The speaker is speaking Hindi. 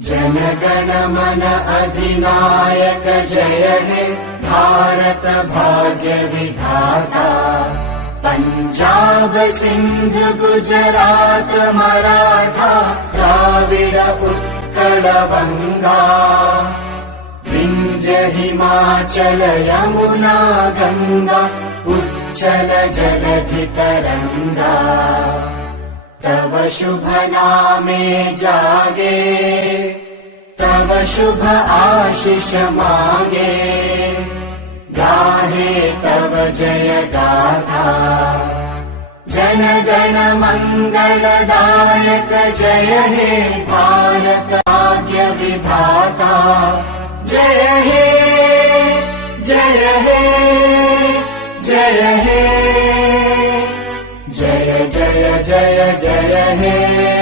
जनगण मन अधिनायक जय हे भारत भाग्य विधाता। पंजाब सिंध गुजरात मराठा द्राविड उत्कल बंगा। विंध्य हिमाचल यमुना गंगा उच्चल जलधि तरंगा। तव शुभ नामे जागे तव शुभ आशीष मागे। गाहे तव जय गाथा जनगण मंगलदायक जय हे भारत भाग्य विधाता। जय हे जय हे जय हे जय जय जय जय हे।